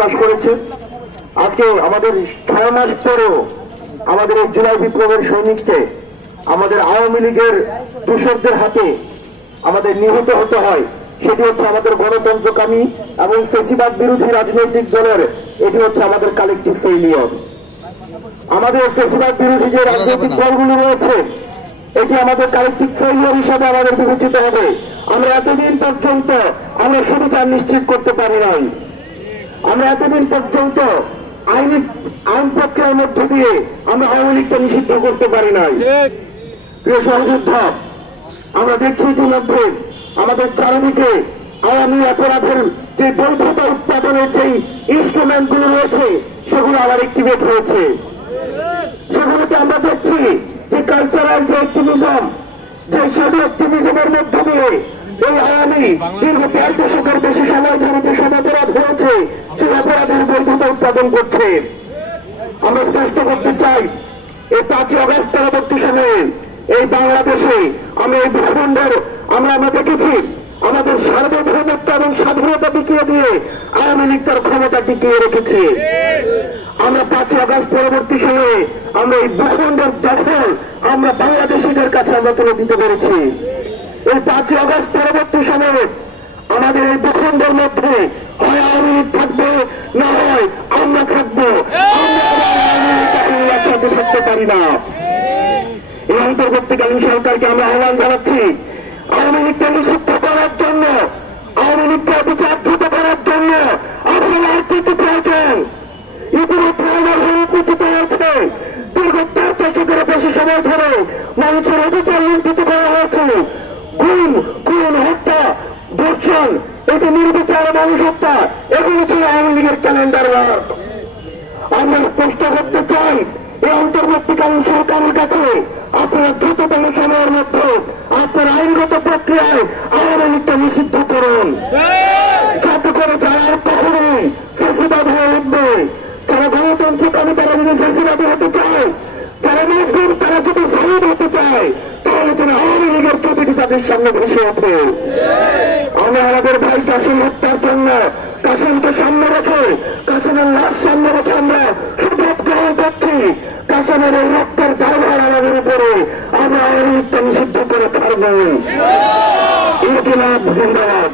প্রকাশ করেছে। আজকে আমাদের 6 মাস পরেও আমাদের এই জুলাই বিপ্লবের সৈনিককে আমাদের আওয়ামী লীগের দূষকদের হাতে আমাদের নিহত হতে হয়, সেটি হচ্ছে আমাদের গণতন্ত্রকামী এবং ফেসিবাদ বিরোধী রাজনৈতিক দলের এটি হচ্ছে আমাদের কালেকটিভ ফেইলিয়র। আমাদের ফেসিবাদ বিরোধী যে রাজনৈতিক দলগুলো রয়েছে এটি আমাদের কালেকটিভ ফেইলিয়র হিসাবে আমাদের বিবেচিত হবে। আমরা এতদিন পর্যন্ত আমরা সুবিচার নিশ্চিত করতে পারি নাই। আমরা এতদিন পর্যন্ত আইন প্রক্রিয়ার মধ্য দিয়ে আমরা আওয়ামী লীগকে নিষিদ্ধ করতে পারি নাই। প্রিয় সহযোদ্ধা, আমরা দেখছি ইতিমধ্যে আমাদের চারিদিকে আওয়ামী অপরাধের যে বৈধতা উৎপাদনের যে ইনস্ট্রুমেন্ট গুলো রয়েছে সেগুলো আবার অ্যাক্টিভেট হয়েছে। সেগুলোতে আমরা দেখছি যে কালচারাল যে অ্যাক্টিভিজম, যে সব অ্যাক্টিভিজমের মধ্য দিয়ে এই আওয়ামী দীর্ঘ 1.5 দশকের বেশি সময় ধরে যে সব অপরাধ হয়েছে সেই অপরাধের বৈধতা উৎপাদন করছে। আমরা স্পষ্ট করতে চাই, এই 5ই আগস্ট পরবর্তী সময়ে এই বাংলাদেশে আমরা এই ভূখণ্ডের আমরা দেখেছি আমাদের সার্বভৌমত্ব এবং স্বাধীনতা টিকিয়ে দিয়ে আওয়ামী লীগ তার ক্ষমতা টিকিয়ে রেখেছে। আমরা 5ই আগস্ট পরবর্তী সময়ে আমরা এই ভূখণ্ডের দখল আমরা বাংলাদেশিদের কাছে আমরা তুলে দিতে পেরেছি। এই 5ই আগস্ট পরবর্তী সময়ে আমাদের এই ভূখণ্ডের মধ্যে হয় আওয়ামী লীগ থাকবে, না হয় আমরা থাকবো। আমরা একসাথে থাকতে পারি না। এই অন্তর্বর্তীকালীন সরকারকে আমরা আহ্বান জানাচ্ছি আওয়ামী লীগকে নিষিদ্ধ করার জন্য, আওয়ামী লীগকে বিচারভূত করার জন্য আপনার আর কি প্রয়োজন? ইতিমধ্যে আমার উপস্থিত হয়েছে দীর্ঘ 4 দশকের বেশি সময় ধরে মানুষের অধিকার লুণ্ঠিত করা হয়েছে। খুন, হত্যা, ধর্ষণ, এটি নির্বিচার মানুষ হত্যা, এগুলো ছিল আওয়ামী লীগের ক্যালেন্ডার ওয়ার্ক। আমরা স্পষ্ট করতে চাই এই অন্তর্বর্তীকালীন সরকারের কাছে আপনারা দ্রুততম সময়ের মধ্যে আপনার আইনগত প্রক্রিয়ায় আওয়ামী লীগকে নিষিদ্ধ করুন, যাতে করে যারা আর কখনোই ফেসিবাদ হয়ে উঠবে, যারা গণতান্ত্রিক আমি তারা যদি ফেসিবাদী হতে চায়, যারা মুসলিম তারা যদি শহীদ হতে চায়, তাহলে যেন আওয়ামী লীগের ছবিটি তাদের সামনে ভেসে ওঠে। আমরা আমাদের ভাই কাসেম হত্যার জন্য কাসেমকে সামনে রেখে, কাসেমের লাশ সামনে রেখে আমরা শপথ গ্রহণ করছি কাসেমের এই রক্তের দায়ভার আমাদের উপরে আমরা আওয়ামী লীগকে নিষিদ্ধ করে ছাড়ব। ইনকিলাব জিন্দাবাদ।